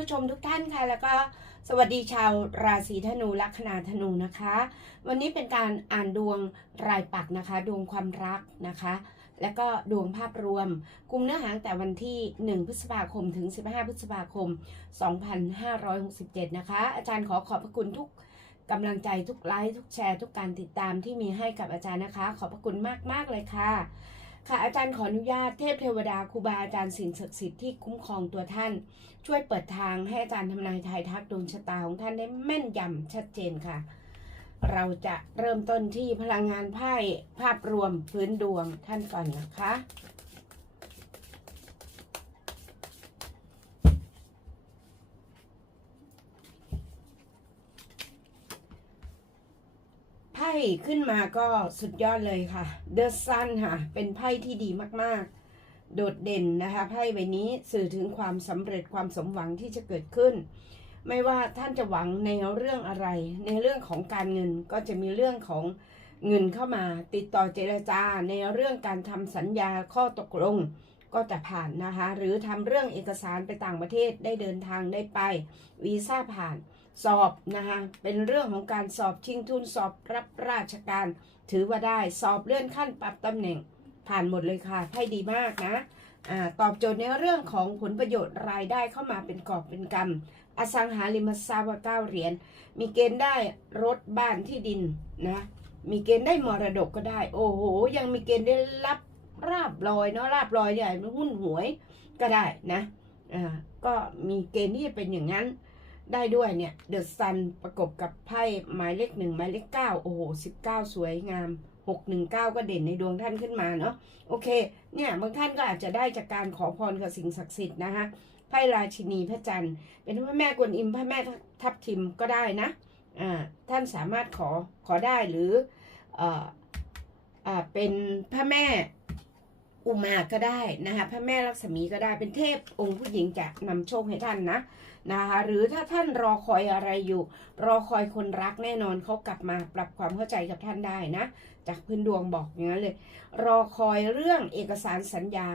ผู้ชมทุกท่านค่ะ แล้วก็สวัสดีชาวราศีธนูลัคนาธนูนะคะ วันนี้เป็นการอ่านดวงรายปักนะคะ ดวงความรักนะคะ แล้วก็ดวงภาพรวมกลุ่มเนื้อหางแต่วันที่ 1 พฤษภาคมถึง 15 พฤษภาคม 2567 นะคะ อาจารย์ขอขอบพระคุณทุกกำลังใจทุกไลค์ทุกแชร์ ทุกการติดตามที่มีให้กับอาจารย์นะคะ ขอบพระคุณมากๆเลยค่ะ ค่ะอาจารย์ขออนุญาตเทพเทวดาครูบาอาจารย์สิ่งศักดิ์สิทธิ์ที่คุ้มครองตัวท่าน ช่วยเปิดทางให้อาจารย์ทำนายทายทักดวงชะตาของท่านได้แม่นยำชัดเจนค่ะ เราจะเริ่มต้นที่พลังงานไพ่ภาพรวมพื้นดวงท่านก่อนนะคะ ขึ้นมาก็สุดยอดเลยค่ะ The Sun ค่ะ เป็นไพ่ที่ดีมากๆ โดดเด่นนะคะไพ่ใบนี้สื่อถึงความสำเร็จความสมหวังที่จะเกิดขึ้น ไม่ว่าท่านจะหวังในเรื่องอะไร ในเรื่องของการเงินก็จะมีเรื่องของเงินเข้ามาติดต่อเจรจาในเรื่องการทำสัญญาข้อตกลงก็จะผ่านนะคะ หรือทำเรื่องเอกสารไปต่างประเทศได้เดินทางได้ไปวีซ่าผ่าน สอบนะคะเป็นเรื่องของการสอบชิงทุนสอบรับราชการ ถือว่าได้สอบเลื่อนขั้นปรับตำแหน่งผ่านหมดเลยค่ะไพ่ดีมากนะอาตอบโจทย์ในเรื่องของผลประโยชน์รายได้เข้ามาเป็นกอบเป็นกำอสังหาริมทรัพย์เก้าเหรียญมีเกณฑ์ได้รถบ้านที่ดินนะมีเกณฑ์ได้มรดกก็ได้ โอ้โห ยังมีเกณฑ์ได้รับราบลอยเนาะราบลอยเนี่ยหุ้นหวยก็ได้นะอ่าก็มีเกณฑ์ที่จะเป็นอย่างนั้น ได้ด้วยเนี่ยเดอะซันประกบกับไพ่หมายเลขหนึ่งหมายเลขเก้าโอ้โหสิบเก้าสวยงามหกหนึ่งเก้าก็เด่นในดวงท่านขึ้นมาเนาะโอเค เนี่ยบางท่านก็อาจจะได้จากการขอพรกับสิ่งศักดิ์สิทธิ์นะคะไพ่ราชินีพระจันทร์ เป็นพระแม่กวนอิมพระแม่ทับทิมก็ได้นะอ่าท่านสามารถขอขอได้หรือเอ่ออ่าเป็นพระแม่อุมาก็ได้นะคะพระแม่ลักษมีก็ได้เป็นเทพองค์ผู้หญิงจะนำโชคให้ท่านนะ นะคะ หรือถ้าท่านรอคอยอะไรอยู่ รอคอยคนรักแน่นอนเขากลับมาปรับความเข้าใจกับท่านได้นะ จากพื้นดวงบอกอย่างนั้นเลย รอคอยเรื่องเอกสารสัญญา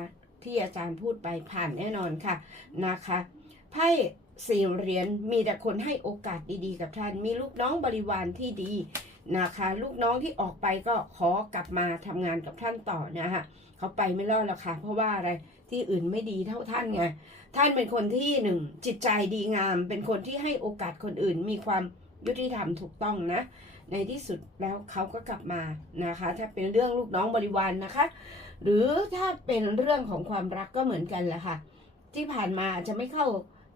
ที่อาจารย์พูดไปผ่านแน่นอนค่ะนะคะไพ่สี่เหรียญมีแต่คนให้โอกาสดีๆ กับท่าน มีลูกน้องบริวารที่ดีนะคะ ลูกน้องที่ออกไปก็ขอกลับมาทำงานกับท่านต่อนะคะเขาไปไม่รอดแล้วค่ะ เพราะว่าอะไร ที่อื่นไม่ดีเท่าท่านไง ท่านเป็นคนที่หนึ่งจิตใจดีงาม เป็นคนที่ให้โอกาสคนอื่นมีความยุติธรรมถูกต้องนะ ในที่สุดแล้วเขาก็กลับมานะคะ ถ้าเป็นเรื่องลูกน้องบริวารนนะคะ หรือถ้าเป็นเรื่องของความรักก็เหมือนกันแหละค่ะ ที่ผ่านมาจจะไม่เข้า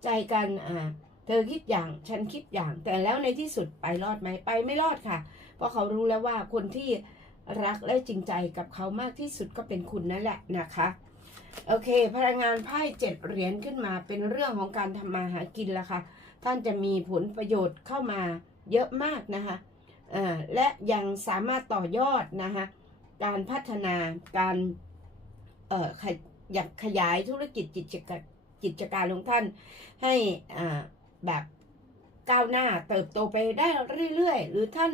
ใจกันอ่าเธอคิดอย่างฉันคิดอย่างแต่แล้วในที่สุดไปรอดไหมไปไม่รอดค่ะ เพราะเขารู้แล้วว่าคนที่รักและจริงใจกับเขามากที่สุดก็เป็นคุณนั่นแหละนะคะ โอเค พลังงานไพ่เจ็ดเหรียญขึ้นมาเป็นเรื่องของการทำมาหากินละค่ะ ท่านจะมีผลประโยชน์เข้ามาเยอะมากนะคะและยังสามารถต่อยอดนะคะการพัฒนาการเอ่อขยากขยายธุรกิจกิจการกิจการของท่าน ให้แบบก้าวหน้าเติบโตไปได้เรื่อยๆ หรือท่าน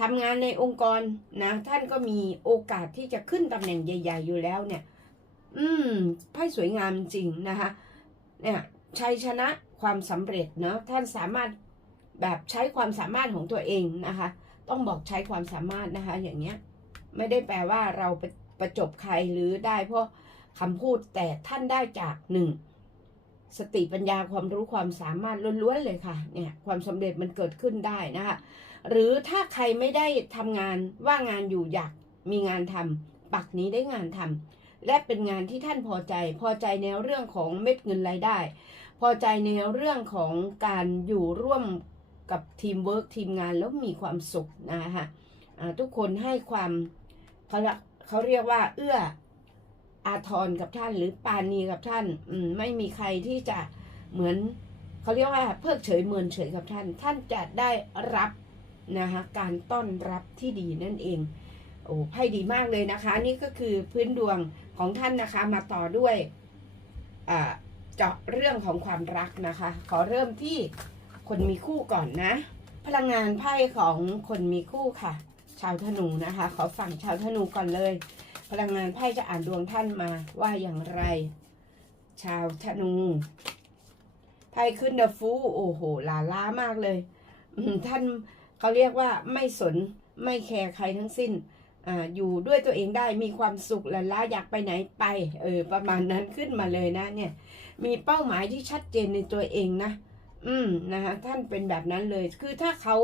ทำงานในองค์กรนะท่านก็มีโอกาสที่จะขึ้นตำแหน่งใหญ่ ๆ อยู่แล้วเนี่ย อืมไพ่สวยงามจริงนะคะเนี่ยชัยชนะความสำเร็จเนาะท่านสามารถแบบใช้ความสามารถของตัวเองนะคะ ต้องบอกใช้ความสามารถนะคะ อย่างเงี้ยไม่ได้แปลว่าเราไปประจบใครหรือได้เพราะคำพูดแต่ท่านได้จากหนึ่งสติปัญญาความรู้ความสามารถล้วนๆเลยค่ะเนี่ยความสำเร็จมันเกิดขึ้นได้นะคะหรือถ้าใครไม่ได้ทำงานว่างงานอยู่อยากมีงานทำปักนี้ได้งานทำ และเป็นงานที่ท่านพอใจ พอใจในเรื่องของเม็ดเงินรายได้ พอใจในเรื่องของการอยู่ร่วมกับทีมเวิร์กทีมงานแล้วมีความสุขนะคะทุกคนให้ความเขาเขาเรียกว่า เอื้ออาทรกับท่านหรือปานีกับท่านมไม่มีใครที่จะเหมือนเขาเรียกว่าเพิกเฉยเมินเฉยกับท่าน ท่านจะได้รับนะคะการต้อนรับที่ดีนั่นเองโอ้ไพ่ดีมากเลยนะคะ นี่ก็คือพื้นดวง ของท่านนะคะ มาต่อด้วยเจาะเรื่องของความรักนะคะ ขอเริ่มที่คนมีคู่ก่อนนะ พลังงานไพ่ของคนมีคู่ค่ะ ชาวธนูนะคะ ขอฝั่งชาวธนูก่อนเลย พลังงานไพ่จะอ่านดวงท่านมาว่าอย่างไร ชาวธนูไพ่ขึ้นเดฟูโอ้โหลาล้ามากเลยท่านเขาเรียกว่าไม่สนไม่แคร์ใครทั้งสิ้น ออยู่ด้วยตัวเองได้มีความสุขละล้าอยากไปไหนไปเออประมาณนั้นขึ้นมาเลยนะเนี่ย มีเป้าหมายที่ชัดเจนในตัวเองนะ อืมนะคะท่านเป็นแบบนั้นเลย คือถ้าเขา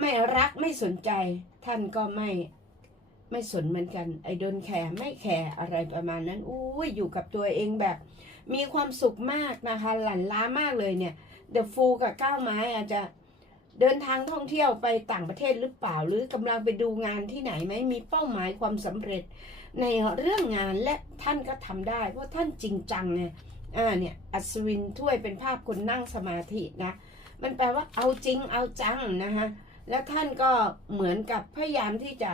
ไม่รักไม่สนใจ ท่านก็ไม่ไม่สนเหมือนกันไอ้ดนแคร์ไม่แคร์อะไรประมาณนั้นอุ้ยอยู่กับตัวเองแบบ มีความสุขมากนะคะ หลั่นล้ามากเลยเนี่ยเดอะฟูกับก้าวไม้อาจจะ เดินทางท่องเที่ยวไปต่างประเทศหรือเปล่า หรือกำลังไปดูงานที่ไหนไหมมีเป้าหมายความสำเร็จ ในเรื่องงานและท่านก็ทำได้ เพราะท่านจริงจังไงอ่าเนี่ยอัศวินถ้วยเป็นภาพคนนั่งสมาธินะมันแปลว่าเอาจริงเอาจังนะคะแล้วท่านก็เหมือนกับพยายามที่จะ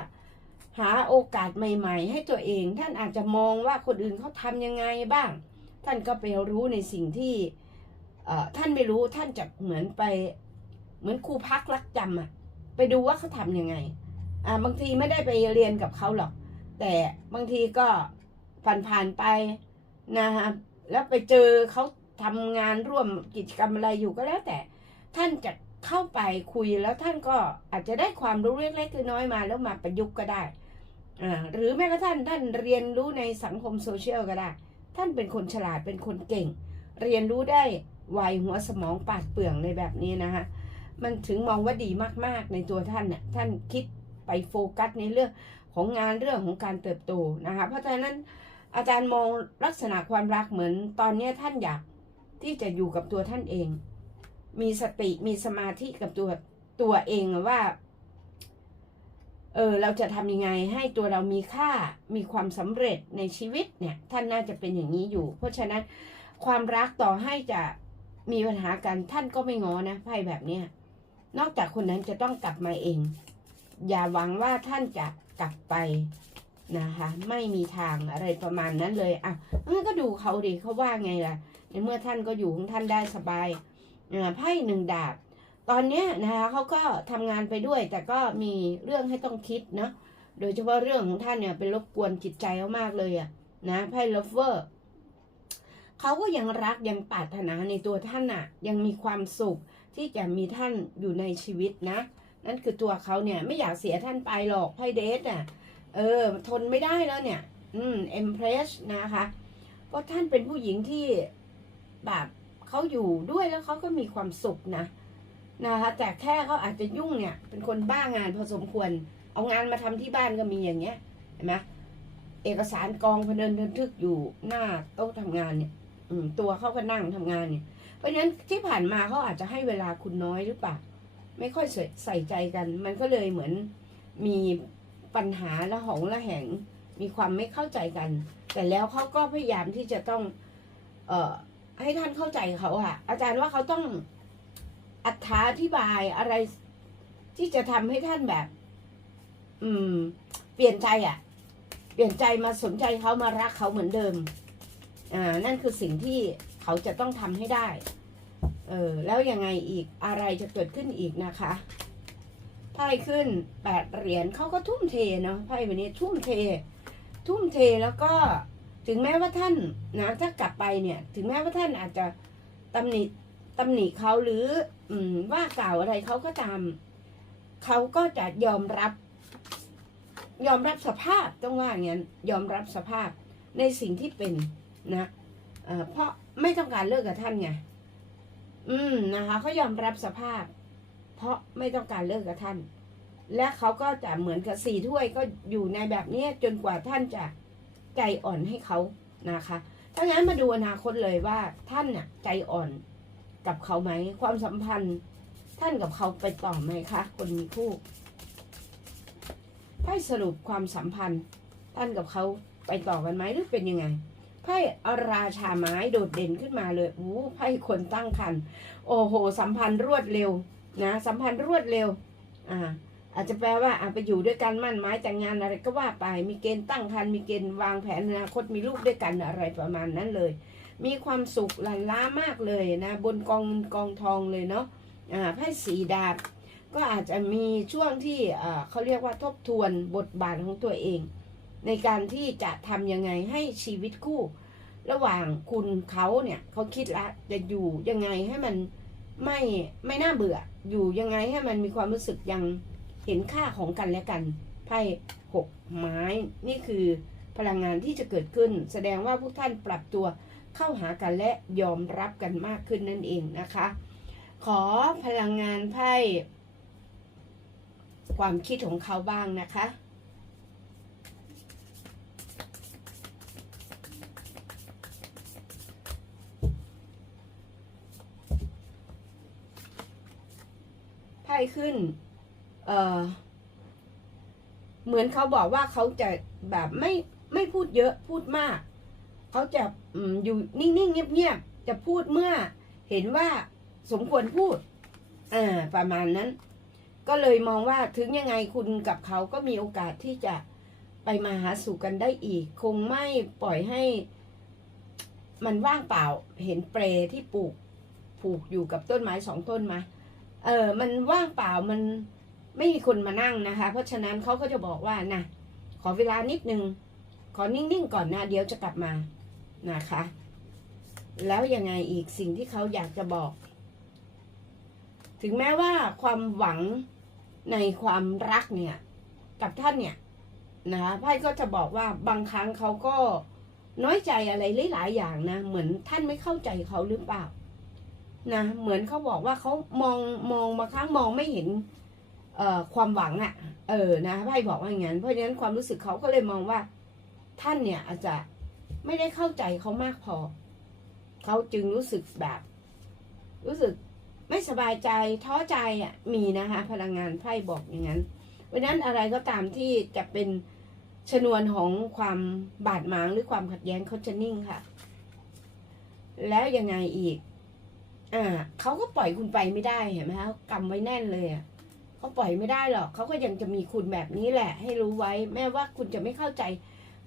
หาโอกาสใหม่ ๆ ให้ตัวเอง ท่านอาจจะมองว่าคนอื่นเขาทำยังไงบ้าง ท่านก็ไปรู้ในสิ่งที่เอ่อท่านไม่รู้ท่านจะเหมือนไป เหมือนครูพักรักจำอะไปดูว่าเขาทำยังไง อ่า บางทีไม่ได้ไปเรียนกับเขาหรอก แต่บางทีก็ผ่านๆไปนะคะแล้วไปเจอเขาทำงานร่วมกิจกรรมอะไรอยู่ก็แล้วแต่ ท่านจะเข้าไปคุยแล้วท่านก็อาจจะได้ความรู้เล็กๆน้อยๆมาแล้วมาประยุกต์ก็ได้อ่าหรือแม้กระทั่งท่านเรียนรู้ในสังคมโซเชียลก็ได้ ท่านเป็นคนฉลาดเป็นคนเก่ง เรียนรู้ได้ไวหัวสมองปาดเปลืองในแบบนี้นะคะ มันถึงมองว่าดีมากๆในตัวท่านน่ะท่านคิดไปโฟกัสในเรื่องของงานเรื่องของการเติบโตนะคะเพราะฉะนั้นอาจารย์มองลักษณะความรักเหมือนตอนนี้ท่านอยากที่จะอยู่กับตัวท่านเอง มีสติมีสมาธิกับตัวตัวเองว่า เออเราจะทำยังไงให้ตัวเรามีค่ามีความสำเร็จในชีวิตเนี่ยท่านน่าจะเป็นอย่างนี้อยู่ เพราะฉะนั้นความรักต่อให้จะมีปัญหากันท่านก็ไม่ง้อนะไพ่แบบเนี้ย นอกจากคนนั้นจะต้องกลับมาเอง อย่าหวังว่าท่านจะกลับไปนะคะ ไม่มีทางอะไรประมาณนั้นเลยอะงั้นก็ดูเขาดิเขาว่าไงล่ะในเมื่อท่านก็อยู่ของท่านได้สบายอ่าไพ่หนึ่งดาบ ตอนเนี้ยนะคะเขาก็ทำงานไปด้วย แต่ก็มีเรื่องให้ต้องคิดเนาะโดยเฉพาะเรื่องของท่านเนี่ยเป็นรบกวนจิตใจเขามากเลยอะนะไพ่ลฟเวอร์เขาก็ยังรักยังปรารถนาในตัวท่านอะยังมีความสุข ที่จะมีท่านอยู่ในชีวิตนะ นั่นคือตัวเขาเนี่ยไม่อยากเสียท่านไปหรอกไพ่เดทอะเออ ทนไม่ได้แล้วเนี่ย อืมเอ็มเพรสนะคะ เพราะท่านเป็นผู้หญิงที่แบบเขาอยู่ด้วยแล้วเขาก็มีความสุขนะนะคะแต่แค่เขาอาจจะยุ่งเนี่ย เป็นคนบ้างานพอสมควร เอางานมาทำที่บ้านก็มีอย่างเงี้ยเห็นไหมเอกสารกองพเนินทึนทึกอยู่หน้าโต๊ะทำงานเนี่ย อืมตัวเขาก็นั่งทำงานเนี่ย ราะฉะนั้นที่ผ่านมาเขาอาจจะให้เวลาคุณน้อยหรือเปล่าไม่ค่อยใส่ใจกัน มันก็เลยเหมือนมีปัญหาละหองละแหง มีความไม่เข้าใจกัน แต่แล้วเขาก็พยายามที่จะต้อง เอ่อ ให้ท่านเข้าใจเขาอะอาจารย์ว่าเขาต้องอธิบายอะไรที่จะทำให้ท่านแบบ อืม เปลี่ยนใจอะเปลี่ยนใจมาสนใจเขามารักเขาเหมือนเดิม อ่า นั่นคือสิ่งที่เขาจะต้องทำให้ได้ เออแล้วยังไงอีกอะไรจะเกิดขึ้นอีกนะคะไพ่ขึ้นแปดเหรียญเขาก็ทุ่มเทเนาะไพ่วันนี้ทุ่มเท ทุ่มเทแล้วก็ถึงแม้ว่าท่านนะถ้ากลับไปเนี่ย ถึงแม้ว่าท่านอาจจะตำหนิตำหนิเขาหรือ อืมว่ากล่าวอะไรเขาก็ตามเขาก็จะยอมรับ ยอมรับสภาพต้องว่าอย่างนั้นยอมรับสภาพในสิ่งที่เป็นนะเเพราะไม่ต้องการเลิกกับท่านไง อืมนะคะเขายอมรับสภาพ เพราะไม่ต้องการเลิกกับท่าน และเขาก็จะเหมือนกับสี่ถ้วยก็อยู่ในแบบนี้จนกว่าท่านจะใจอ่อนให้เขานะคะถ้างั้นมาดูอนาคตเลยว่าท่านน่ะใจอ่อนกับเขาไหม ความสัมพันธ์ท่านกับเขาไปต่อไหมคะ คนมีคู่ไพ่สรุปความสัมพันธ์ ท่านกับเขาไปต่อกันไหมหรือเป็นยังไง ไพ่อราชาไม้โดดเด่นขึ้นมาเลยอู้ไพ่คนตั้งคัน โอ้โห สัมพันธ์รวดเร็วนะ สัมพันธ์รวดเร็ว อ่า อาจจะแปลว่าอะไปอยู่ด้วยกันมั่นไม้แต่งงานอะไรก็ว่าไป มีเกณฑ์ตั้งคัน มีเกณฑ์วางแผนอนาคต มีลูกด้วยกันอะไรประมาณนั้นเลย มีความสุขลันล้ามากเลยนะ บนกองเงินกองทองเลยเนาะ อ่า ไพ่สีดาบก็อาจจะมีช่วงที่อ่าเขาเรียกว่าทบทวนบทบาทของตัวเอง ในการที่จะทำยังไงให้ชีวิตคู่ ระหว่างคุณเขาเนี่ยเขาคิดละจะอยู่ยังไงให้มันไม่ไม่น่าเบื่อ อยู่ยังไงให้มันมีความรู้สึกยังเห็นค่าของกันและกันไพ่หกไม้ นี่คือพลังงานที่จะเกิดขึ้น แสดงว่าพวกท่านปรับตัวเข้าหากันและยอมรับกันมากขึ้นนั่นเองนะคะ ขอพลังงานไพ่ความคิดของเขาบ้างนะคะ ขึ้น เออเหมือนเขาบอกว่าเขาจะแบบไม่ไม่พูดเยอะพูดมาก เขาจะอมอยู่นิ่งๆเงียบๆจะพูดเมื่อเห็นว่าสมควรพูดอ่าประมาณนั้น ก็เลยมองว่าถึงยังไงคุณกับเขาก็มีโอกาสที่จะไปมาหาสู่กันได้อีก คงไม่ปล่อยให้ มันว่างเปล่าเห็นเปรที่ปลูกผูกอยู่กับต้นไม้สองต้นมา เออมันว่างเปล่ามันไม่มีคนมานั่งนะคะ เพราะฉะนั้นเขาก็จะบอกว่านะขอเวลานิดนึง ขอนิ่งๆก่อนนะ เดี๋ยวจะกลับมานะคะ แล้วยังไงอีกสิ่งที่เขาอยากจะบอก ถึงแม้ว่าความหวังในความรักเนี่ย กับท่านเนี่ยนะคะไพ่ก็จะบอกว่าบางครั้งเขาก็น้อยใจอะไรหลายๆอย่างนะ เหมือนท่านไม่เข้าใจเขาหรือเปล่า นะเหมือนเขาบอกว่าเขามองมองบางครั้งมองไม่เห็นเอ่อความหวังอะ่ะ เออนะไพ่บอกว่าอย่างนั้นเพราะฉะนั้นความรู้สึกเขาก็เลยมองว่า ท่านเนี่ยอาจจะไม่ได้เข้าใจเขามากพอเขาจึงรู้สึกแบบ รู้สึกไม่สบายใจท้อใจอะมีนะคะพลังงานไพ่บอกอย่างนั้นเพราะฉะนั้นอะไรก็ตามที่จะเป็นชนวนของความบาดหมางหรือความขัดแย้งเขาจะนิ่งค่ะ แล้วยังไงอีก อ่าเขาก็ปล่อยคุณไปไม่ได้เห็นไหมคะกำไว้แน่นเลยอะเขาปล่อยไม่ได้หรอกเขาก็ยังจะมีคุณแบบนี้แหละ ให้รู้ไว้ แม้ว่าคุณจะไม่เข้าใจ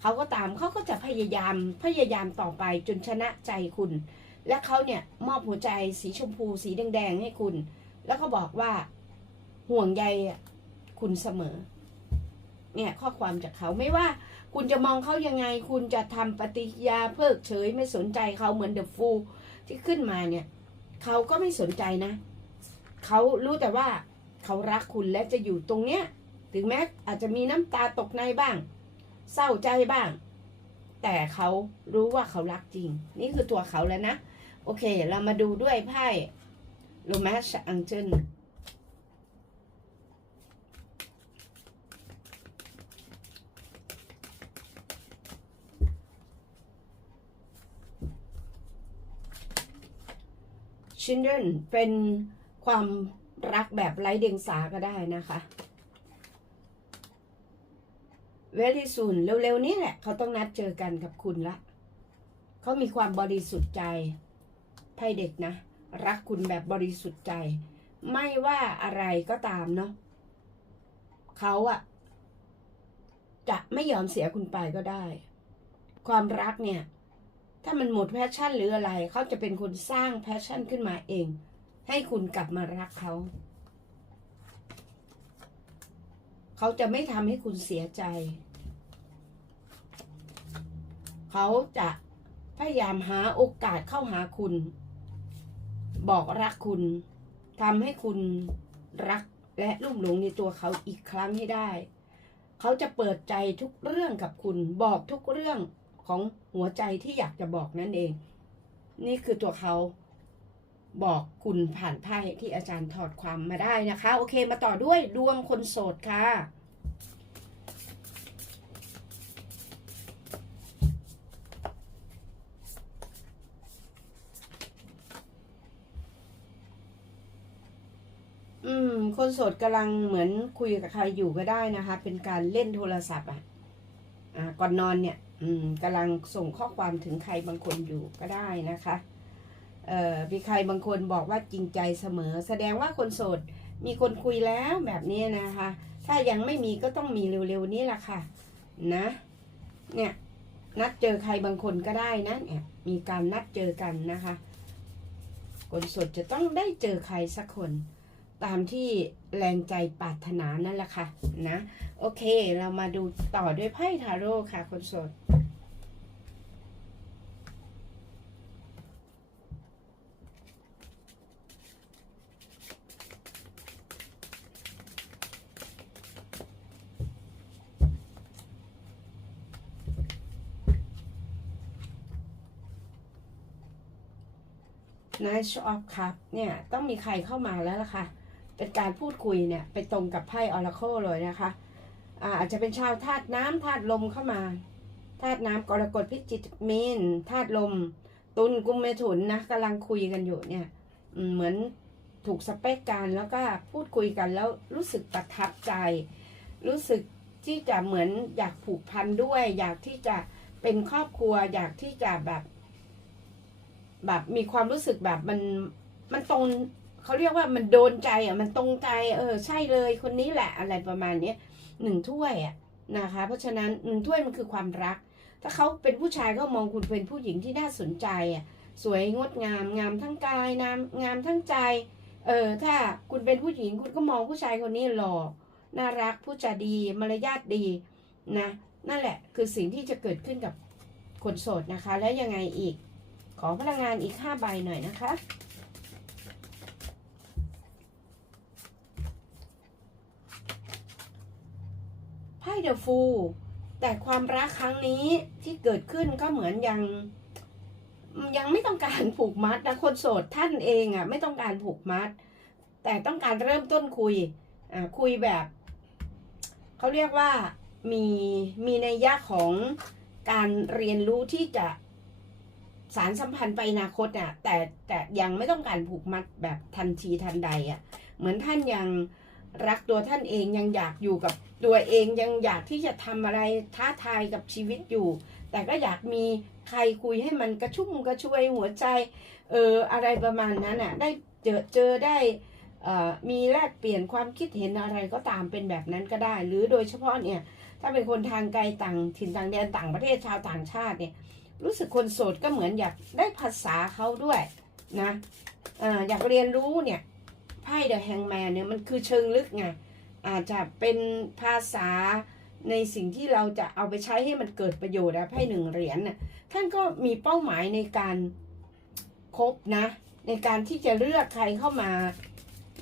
เขาก็ตามเขาก็จะพยายามพยายามต่อไปจนชนะใจคุณ และเขาเนี่ยมอบหัวใจสีชมพูสีแดงๆให้คุณ แล้วก็บอกว่าห่วงใยคุณเสมอ เนี่ยข้อความจากเขาไม่ว่าคุณจะมองเขายังไง คุณจะทำปฏิยาเพิกเฉยไม่สนใจเขาเหมือนเดอะฟูที่ขึ้นมาเนี่ย เขาก็ไม่สนใจนะ เขารู้แต่ว่าเขารักคุณและจะอยู่ตรงเนี้ย ถึงแม้อาจจะมีน้ำตาตกในบ้าง เศร้าใจบ้าง แต่เขารู้ว่าเขารักจริง นี่คือตัวเขาแล้วนะ โอเค เรามาดูด้วยไพ่โรแมชอังเจน ชินเดนเป็นความรักแบบไร้เดียงสาก็ได้นะคะ เวลีซูนเร็วๆนี้แหละ เขาต้องนัดเจอกันกับคุณละ เขามีความบริสุทธิ์ใจไพ่เด็กนะ รักคุณแบบบริสุทธิ์ใจ ไม่ว่าอะไรก็ตามเนาะเขาอะจะไม่ยอมเสียคุณไปก็ได้ ความรักเนี่ย ถ้ามันหมดแพชชั่นหรืออะไร เขาจะเป็นคนสร้างแพชชั่นขึ้นมาเอง ให้คุณกลับมารักเขา เขาจะไม่ทำให้คุณเสียใจ เขาจะพยายามหาโอกาสเข้าหาคุณ บอกรักคุณทำให้คุณรักและลุ่มหลงในตัวเขาอีกครั้งให้ได้ เขาจะเปิดใจทุกเรื่องกับคุณ บอกทุกเรื่อง ของหัวใจที่อยากจะบอกนั่นเอง นี่คือตัวเขาบอกคุณผ่านไพ่ที่อาจารย์ถอดความมาได้นะคะ โอเคมาต่อด้วยดวงคนโสดค่ะอืมคนโสดกำลังเหมือนคุยกับใครอยู่ก็ได้นะคะ เป็นการเล่นโทรศัพท์อะอ่า ก่อนนอนเนี่ยกำลังส่งข้อความถึงใครบางคนอยู่ก็ได้นะคะมีใครบางคนบอกว่าจริงใจเสมอ แสดงว่าคนโสดมีคนคุยแล้วแบบนี้นะคะ ถ้ายังไม่มีก็ต้องมีเร็วๆนี้แหละค่ะนะ เนี่ยนัดเจอใครบางคนก็ได้นะเนี่ยมีการนัดเจอกันนะคะ คนสดจะต้องได้เจอใครสักคน ตามที่แรงใจปรารถนานั่นแหละค่ะนะ โอเค เรามาดูต่อด้วยไพ่ทาโร่ค่ะ คนโสดน i c อปครับเนี่ยต้องมีใครเข้ามาแล้วล่ะค่ะ เป็นการพูดคุยเนี่ย ไปตรงกับไพ่ออร์ a c เลยนะคะ อาจจะเป็นชาวธาตุน้ำธาตุลมเข้ามาธาตุน้ำกรกฎพิจิกมีนธาตุลม ตุลกุมเมถุนนะกำลังคุยกันอยู่เนี่ยเหมือนถูกสเปคกันแล้วก็พูดคุยกันแล้วรู้สึกประทับใจ รู้สึกที่จะเหมือนอยากผูกพันด้วย อยากที่จะเป็นครอบครัว อยากที่จะแบบ แบบมีความรู้สึกแบบมันมันตรงเขาเรียกว่ามันโดนใจอะมันตรงใจ เออ ใช่เลยคนนี้แหละอะไรประมาณเนี้ย หนึ่งถ้วยอะนะคะ เพราะฉะนั้นหนึ่งถ้วยมันคือความรัก ถ้าเขาเป็นผู้ชายก็มองคุณเป็นผู้หญิงที่น่าสนใจอะสวยงดงาม งามทั้งกายงามงามทั้งใจ เออถ้าคุณเป็นผู้หญิงคุณก็มองผู้ชายคนนี้หล่อน่ารักผู้จาดีมารยาทดีนะนั่นแหละคือสิ่งที่จะเกิดขึ้นกับคนโสดนะคะ และยังไงอีก ขอพลังงานอีกห้าใบหน่อยนะคะ พ่เดอะฟูลแต่ความรักครั้งนี้ที่เกิดขึ้นก็เหมือนยังยังไม่ต้องการผูกมัดนะคนโสดท่านเองอะ ไม่ต้องการผูกมัด แต่ต้องการเริ่มต้นคุยอ่าคุยแบบเขาเรียกว่ามีมีในยะของการเรียนรู้ที่จะสารสัมพันธ์ไปอนาคตอะแต่แต่ยังไม่ต้องการผูกมัดแบบทันทีทันใดอะ เหมือนท่านยัง รักตัวท่านเองยังอยากอยู่กับตัวเองยังอยากที่จะทำอะไรท้าทายกับชีวิตอยู่ แต่ก็อยากมีใครคุยให้มันกระชุ่มกระชวยหัวใจเอออะไรประมาณนั้นอะได้เจอเจอได้เอ่อมีแลกเปลี่ยนความคิดเห็นอะไรก็ตามเป็นแบบนั้นก็ได้ หรือโดยเฉพาะเนี่ยถ้าเป็นคนทางไกลต่างถิ่นต่างแดนต่างประเทศชาวต่างชาติเนี่ยรู้สึกคนโสดก็เหมือนอยากได้ภาษาเขาด้วยนะเอ่ออยากเรียนรู้เนี่ย ไพ่เดอะแฮงแมนเนี่ยมันคือเชิงลึกไงอาจจะเป็นภาษาในสิ่งที่เราจะเอาไปใช้ให้มันเกิดประโยชน์นะไพ่หนึ่งเหรียญน่ะท่านก็มีเป้าหมายในการคบนะ ในการที่จะเลือกใครเข้ามา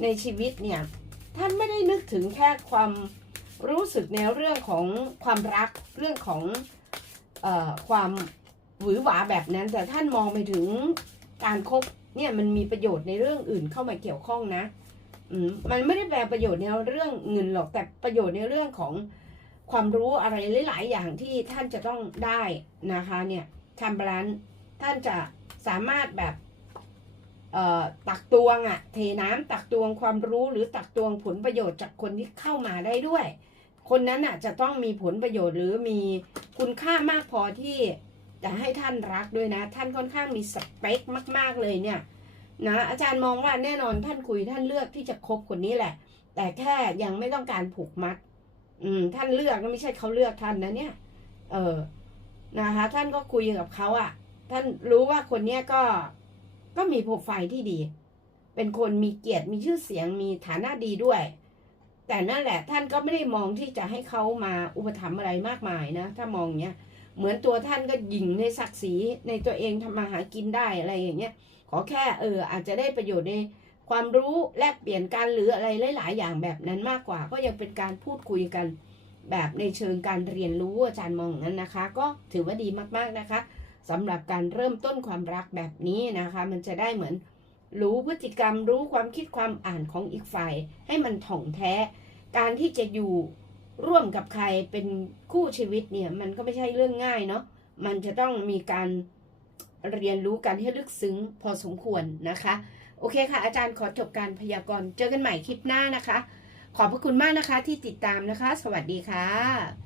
ในชีวิตเนี่ย ท่านไม่ได้นึกถึงแค่ความรู้สึกในเรื่องของความรักเรื่องของออความหวือหวาแบบนั้น แต่ท่านมองไปถึงการคบ เนี่ยมันมีประโยชน์ในเรื่องอื่นเข้ามาเกี่ยวข้องนะมันไม่ได้แปลประโยชน์ในเรื่องเงินหรอกแต่ประโยชน์ในเรื่องของความรู้อะไรหลาย ๆ อย่างที่ท่านจะต้องได้นะคะเนี่ยชัมบลันท่านจะสามารถแบบเอ่อตักตวงอะเทน้ำตักตวงความรู้หรือตักตวงผลประโยชน์จากคนที่เข้ามาได้ด้วย คนนั้นอะจะต้องมีผลประโยชน์หรือมีคุณค่ามากพอที่ จะให้ท่านรักด้วยนะ ท่านค่อนข้างมีสเปคมาก ๆเลยเนี่ยนะอาจารย์มองว่าแน่นอนท่านคุยท่านเลือกที่จะคบคนนี้แหละ แต่แค่ยังไม่ต้องการผูกมัด อืม ท่านเลือกไม่ใช่เขาเลือกท่านนะเนี่ย เออนะคะ ท่านก็คุยกับเขาอะ ท่านรู้ว่าคนเนี้ยก็ก็มีโปรไฟล์ที่ดี เป็นคนมีเกียรติมีชื่อเสียงมีฐานะดีด้วย แต่นั่นแหละ ท่านก็ไม่ได้มองที่จะให้เขามาอุปถัมภ์อะไรมากมายนะ ถ้ามองเนี้ย เหมือนตัวท่านก็หยิ่งในศักดิ์ศรีในตัวเองทำมาหากินได้อะไรอย่างเงี้ยขอแค่เอออาจจะได้ประโยชน์ในความรู้แลกเปลี่ยนกันหรืออะไรหลาย ๆ อย่างแบบนั้นมากกว่า ก็ยังเป็นการพูดคุยกันแบบในเชิงการเรียนรู้อาจารย์มองนั้นนะคะ ก็ถือว่าดีมากๆนะคะสำหรับการเริ่มต้นความรักแบบนี้นะคะ มันจะได้เหมือนรู้พฤติกรรมรู้ความคิดความอ่านของอีกฝ่าย ให้มันถ่องแท้ การที่จะอยู่ ร่วมกับใครเป็นคู่ชีวิตเนี่ย มันก็ไม่ใช่เรื่องง่ายเนาะมันจะต้องมีการเรียนรู้กันให้ลึกซึ้งพอสมควรนะคะ โอเคค่ะ อาจารย์ขอจบการพยากรณ์เจอกันใหม่คลิปหน้านะคะ ขอบพระคุณมากนะคะที่ติดตามนะคะ สวัสดีค่ะ